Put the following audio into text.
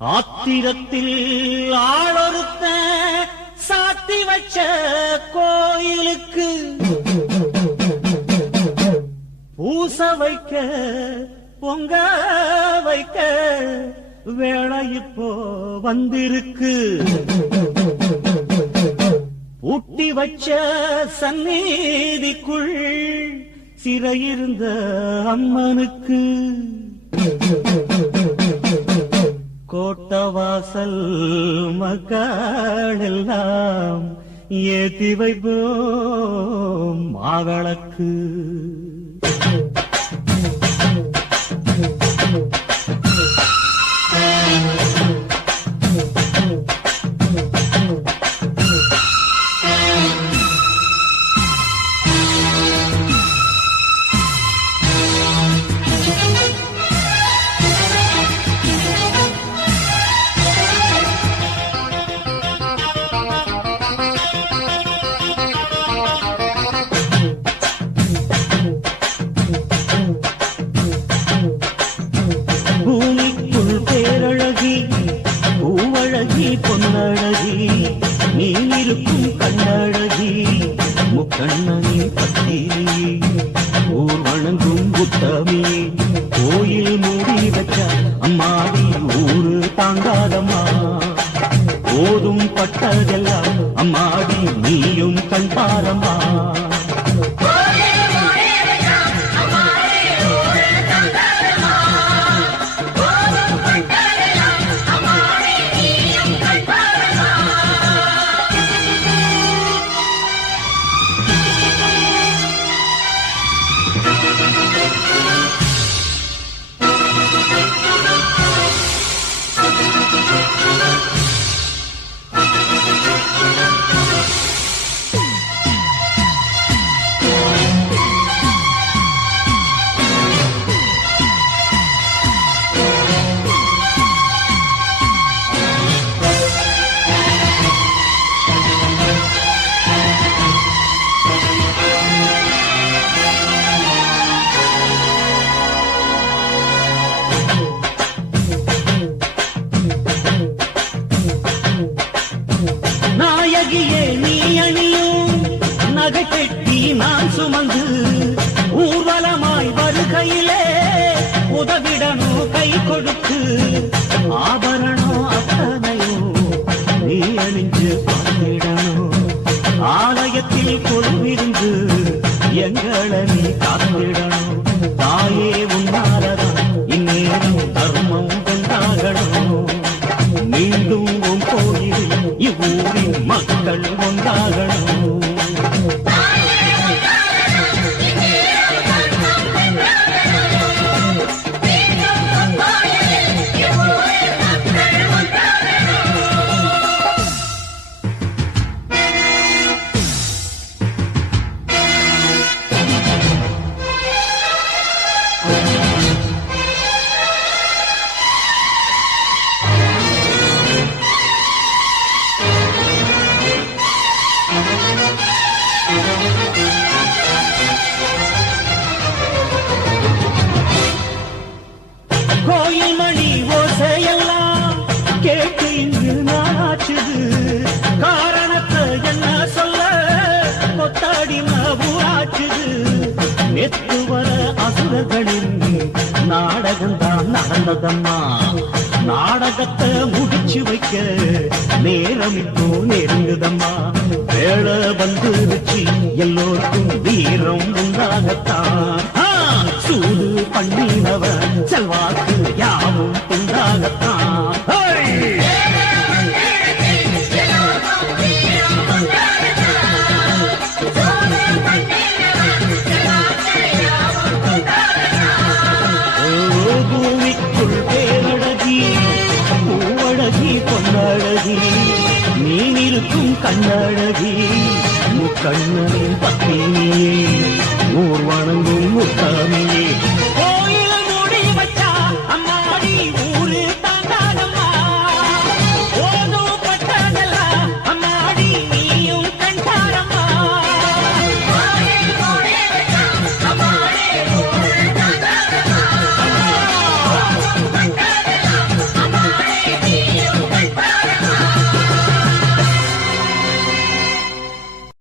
ஆத்திரத்தில் ஆளொருத்த சாத்தி வச்ச கோயிலுக்கு பூச வைக்க பொங்க வைக்க வேளை இப்போ வந்திருக்கு. ஊட்டி வச்ச சந்நிதிக்குள் சிறையிருந்த அம்மனுக்கு கோட்டவாசல் மக்கள் எல்லாம் ஏத்தி வைப்போம் மாவிளக்கு. பொன்னழகி நீ இருக்கும் கண்ணழகி முக்கண்ணனின் பத்தினி ஊர் வணங்கும் புத்தமி கோயில் மூடி வச்ச அம்மாடி ஊரு தாங்காதம்மா போதும் பட்டதெல்லாம் அம்மாடி நீயும் கண் பாரம்மா. நாயகியே நீ அணியும் நகை பெட்டி நான் சுமந்து ஊர்வலமாய் வருகையிலே உதவிடணும் கை கொடுத்து ஆபரணம் அத்தனையும் நீ அணிஞ்சு பார்த்திடணும். ஆலயத்தில் கொள்விருந்து எங்களை நீ காத்திடணும். தாயே உன்னாலதான் இந்நேரம் தர்மம் கொண்டாகணும். மீண்டும் உன் கோயிலில் இவ்வூரின் மக்கள் ஒன்றாகணும். கோயில் மணி ஓசையெல்லாம் கேட்டு இங்கு நாச்சுது. காரணத்தை என்ன சொல்ல கொத்தாடி ஊராச்சுது. நெத்து வர அசுரர்களின் நாடகம்தான் நடந்ததம்மா. நாடகத்தை முடிச்சு வைக்க நேரம் இப்போ நெருங்குதம்மா. வேளை வந்துருச்சு எல்லோருக்கும் வீரம் உண்டாகத்தான். சூடு பண்ணினவன் செல்வாக்கு யாவும் உண்டாகத்தான். பூமிக்குள் பேரழகி பூவழகி பொன்னழகி நீ இருக்கும் கண்ணழகி முக்கண்ணனின் பத்தினியே ஊர் வணங்கும் முத்தாமியே